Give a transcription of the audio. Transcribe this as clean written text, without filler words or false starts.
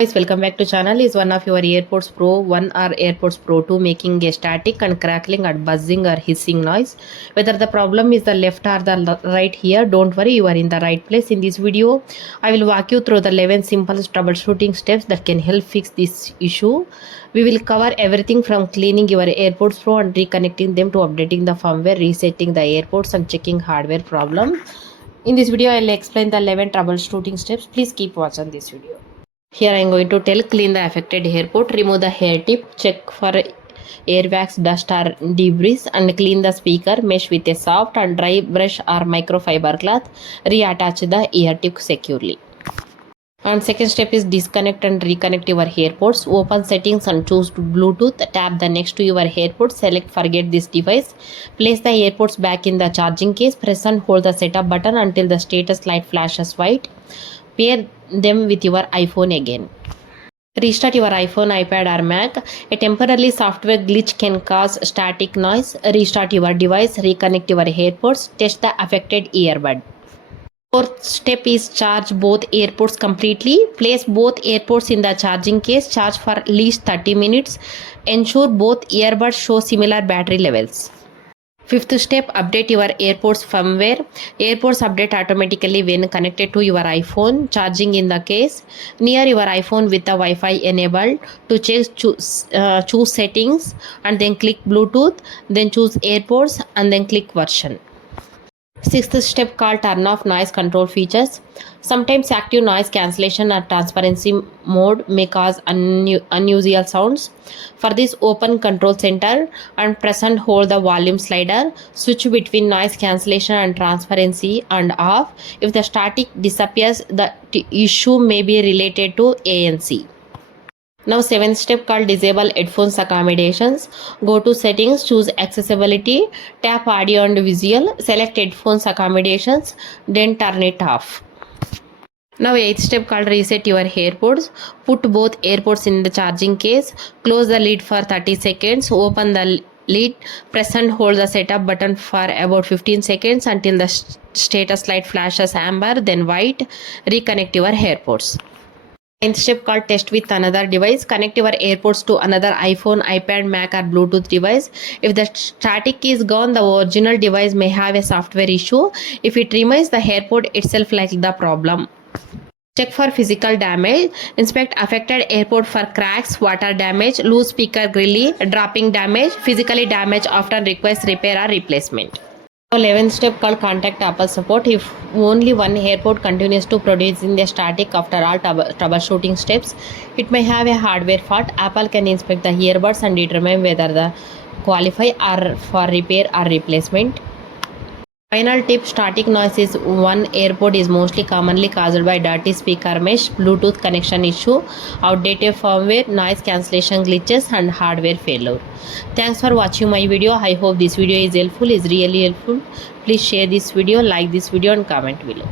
Guys, welcome back to channel. Is one of your AirPods Pro 1 or AirPods Pro 2 making a static and crackling or buzzing or hissing noise? Whether the problem is the left or the right here, don't worry, you are in the right place. In this video, I will walk you through the 11 simple troubleshooting steps that can help fix this issue. We will cover everything from cleaning your AirPods Pro and reconnecting them to updating the firmware, resetting the AirPods and checking hardware problem. In this video, I will explain the 11 troubleshooting steps. Please keep watching this video. Here I am going to tell clean the affected hairport, remove the hair tip, check for airbags, dust or debris and clean the speaker mesh with a soft and dry brush or microfiber cloth. Reattach the ear tip securely. And second step is disconnect and reconnect your AirPods. Open settings and choose Bluetooth. Tap the next to your AirPods. Select forget this device. Place the AirPods back in the charging case. Press and hold the setup button until the status light flashes white. Pair them with your iPhone again. Restart your iPhone, iPad or Mac. A temporary software glitch can cause static noise. Restart your device. Reconnect your AirPods. Test the affected earbud. Fourth step is charge both AirPods completely. Place both AirPods in the charging case. Charge for at least 30 minutes. Ensure both earbuds show similar battery levels. Fifth step, update your AirPods firmware. AirPods update automatically when connected to your iPhone. Charging in the case. Near your iPhone with the Wi-Fi enabled. To choose settings and then click Bluetooth. Then choose AirPods and then click version. Sixth step called turn off noise control features. Sometimes active noise cancellation or transparency mode may cause unusual sounds. For this, open control center and press and hold the volume slider. Switch between noise cancellation and transparency and off. If the static disappears, the issue may be related to ANC. Now seventh step called disable headphones accommodations. Go to settings, choose accessibility, tap audio and visual, select headphones accommodations, then turn it off. Now eighth step called reset your AirPods. Put both AirPods in the charging case, close the lid for 30 seconds, open the lid, press and hold the setup button for about 15 seconds until the status light flashes amber then white. Reconnect your AirPods. Ninth step called test with another device. Connect your AirPods to another iPhone, iPad, Mac or Bluetooth device. If the static is gone, the original device may have a software issue. If it remains, the AirPod itself like the problem. Check for physical damage. Inspect affected AirPod for cracks, water damage, loose speaker grilly, dropping damage. Physically damage often requires repair or replacement. 11th step called contact Apple support. If only one AirPod continues to produce in the static after all troubleshooting steps, it may have a hardware fault. Apple can inspect the earbuds and determine whether they qualify or for repair or replacement. Final tip, static noise is one AirPod is mostly commonly caused by dirty speaker mesh, Bluetooth connection issue, outdated firmware, noise cancellation glitches and hardware failure. Thanks for watching my video. I hope this video is really helpful. Please share this video, like this video and comment below.